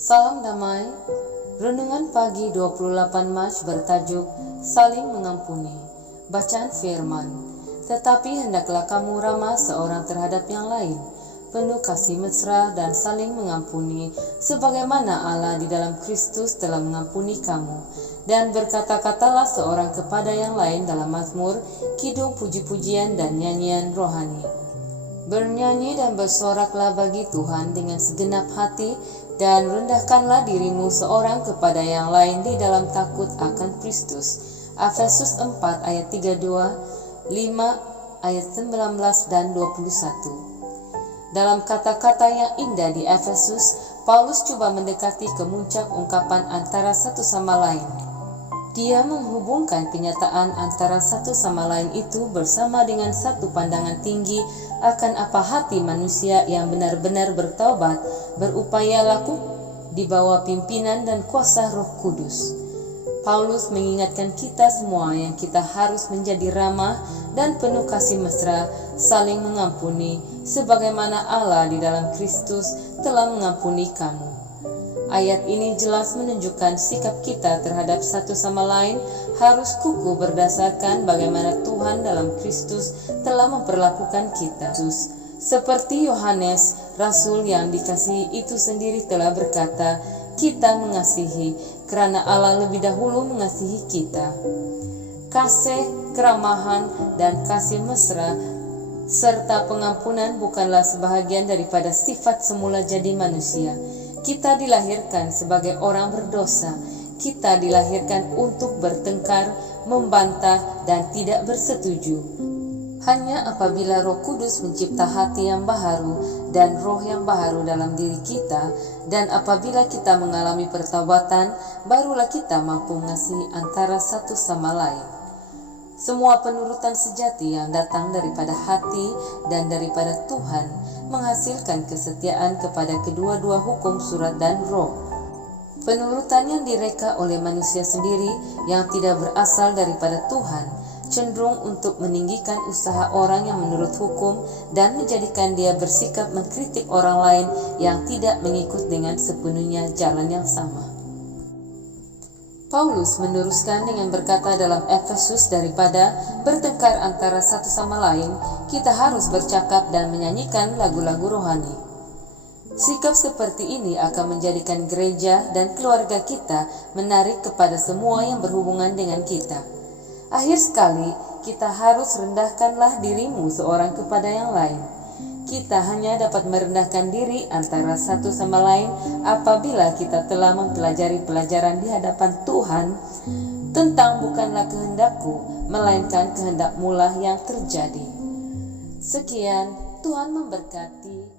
Salam damai. Renungan pagi 28 Maret bertajuk Saling Mengampuni. Bacaan firman. Tetapi hendaklah kamu ramah seorang terhadap yang lain, penuh kasih mesra dan saling mengampuni, sebagaimana Allah di dalam Kristus telah mengampuni kamu. Dan berkata-katalah seorang kepada yang lain dalam mazmur, kidung puji-pujian dan nyanyian rohani. Bernyanyi dan bersoraklah bagi Tuhan dengan segenap hati, dan rendahkanlah dirimu seorang kepada yang lain di dalam takut akan Kristus. Efesus 4 ayat 32, 5 ayat 19 dan 21. Dalam kata-kata yang indah di Efesus, Paulus coba mendekati kemuncak ungkapan antara satu sama lain. Dia menghubungkan kenyataan antara satu sama lain itu bersama dengan satu pandangan tinggi akan apa hati manusia yang benar-benar bertaubat berupaya laku di bawah pimpinan dan kuasa Roh Kudus. Paulus mengingatkan kita semua yang kita harus menjadi ramah dan penuh kasih mesra, saling mengampuni, sebagaimana Allah di dalam Kristus telah mengampuni kamu. Ayat ini jelas menunjukkan sikap kita terhadap satu sama lain harus kukuh berdasarkan bagaimana Tuhan dalam Kristus telah memperlakukan kita. Seperti Yohanes, Rasul yang dikasihi itu sendiri telah berkata, kita mengasihi karena Allah lebih dahulu mengasihi kita. Kasih, keramahan, dan kasih mesra serta pengampunan bukanlah sebahagian daripada sifat semula jadi manusia. Kita dilahirkan sebagai orang berdosa. Kita dilahirkan untuk bertengkar, membantah, dan tidak bersetuju. Hanya apabila Roh Kudus mencipta hati yang baharu dan roh yang baharu dalam diri kita, dan apabila kita mengalami pertobatan, barulah kita mampu mengasihi antara satu sama lain. Semua penurutan sejati yang datang daripada hati dan daripada Tuhan menghasilkan kesetiaan kepada kedua-dua hukum surat dan roh. Penurutan yang direka oleh manusia sendiri yang tidak berasal daripada Tuhan cenderung untuk meninggikan usaha orang yang menurut hukum dan menjadikan dia bersikap mengkritik orang lain yang tidak mengikut dengan sepenuhnya jalan yang sama. Paulus meneruskan dengan berkata dalam Efesus, daripada bertengkar antara satu sama lain, kita harus bercakap dan menyanyikan lagu-lagu rohani. Sikap seperti ini akan menjadikan gereja dan keluarga kita menarik kepada semua yang berhubungan dengan kita. Akhir sekali, kita harus rendahkanlah dirimu seorang kepada yang lain. Kita hanya dapat merendahkan diri antara satu sama lain apabila kita telah mempelajari pelajaran di hadapan Tuhan tentang bukanlah kehendakku, melainkan kehendak-Mu lah yang terjadi. Sekian, Tuhan memberkati.